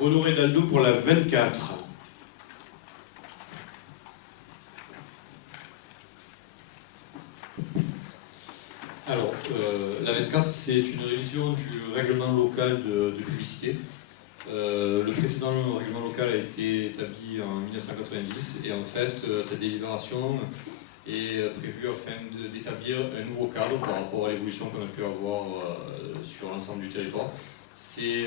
Honoré Daldo pour la 24. Alors, la 24, c'est une révision du règlement local de publicité. Le précédent règlement local a été établi en 1990 et en fait, cette délibération est prévue afin d'établir un nouveau cadre par rapport à l'évolution qu'on a pu avoir sur l'ensemble du territoire. C'est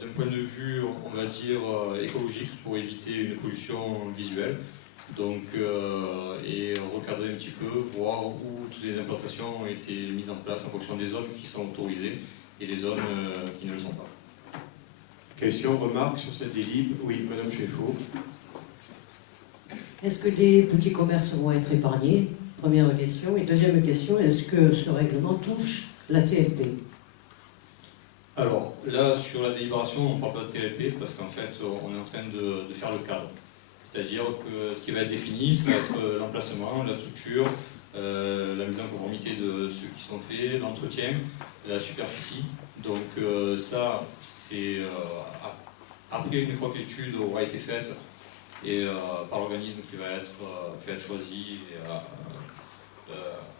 d'un point de vue, on va dire, écologique pour éviter une pollution visuelle. Donc, et recadrer un petit peu, voir où toutes les implantations ont été mises en place en fonction des zones qui sont autorisées et les zones qui ne le sont pas. Question, remarque sur cette délib? Oui, Madame Cheffaut. Est-ce que les petits commerces vont être épargnés? Première question. Et deuxième question, est-ce que ce règlement touche la TLP? Alors, là, sur la délibération, on ne parle pas de TLP parce qu'en fait, on est en train de faire le cadre. C'est-à-dire que ce qui va être défini, ça va être l'emplacement, la structure, la mise en conformité de ceux qui sont faits, l'entretien, la superficie. Donc ça, c'est après, une fois que l'étude aura été faite, et par l'organisme qui va être choisi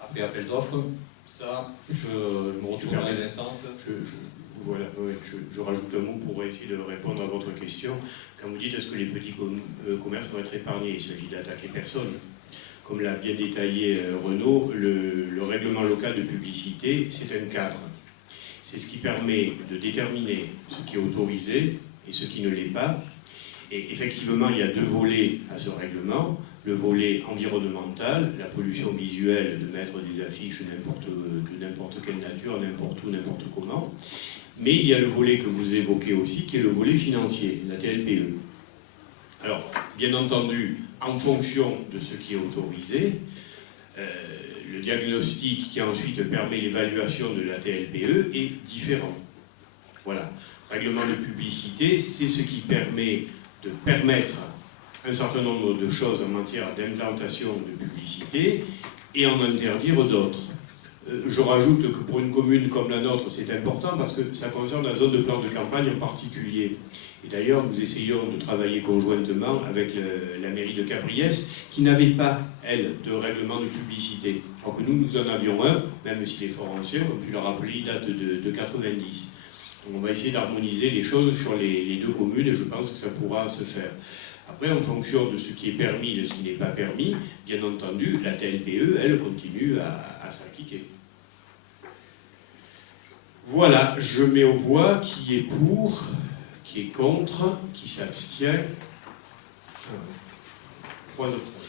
après appel d'offres, ça, je me retourne dans les instances. Voilà, je rajoute un mot pour essayer de répondre à votre question. Quand vous dites est-ce que les petits commerces vont être épargnés, il s'agit d'attaquer personne. Comme l'a bien détaillé Renaud, le règlement local de publicité, c'est un cadre. C'est ce qui permet de déterminer ce qui est autorisé et ce qui ne l'est pas. Et effectivement, il y a deux volets à ce règlement. Le volet environnemental, la pollution visuelle, de mettre des affiches de n'importe quelle nature, n'importe où, n'importe comment. Mais il y a le volet que vous évoquez aussi, qui est le volet financier, la TLPE. Alors, bien entendu, en fonction de ce qui est autorisé, le diagnostic qui ensuite permet l'évaluation de la TLPE est différent. Voilà. Règlement de publicité, c'est ce qui permet de permettre un certain nombre de choses en matière d'implantation de publicité et en interdire d'autres. Je rajoute que pour une commune comme la nôtre, c'est important parce que ça concerne la zone de plan de campagne en particulier. Et d'ailleurs, nous essayons de travailler conjointement avec la mairie de Cabriès, qui n'avait pas, elle, de règlement de publicité. Alors que nous en avions un, même s'il est fort ancien, comme tu l'as rappelé, il date de 90. Donc on va essayer d'harmoniser les choses sur les deux communes et je pense que ça pourra se faire. Après, en fonction de ce qui est permis et de ce qui n'est pas permis, bien entendu, la TLPE, elle, continue à s'appliquer. Voilà, je mets aux voix qui est pour, qui est contre, qui s'abstient. 3 options.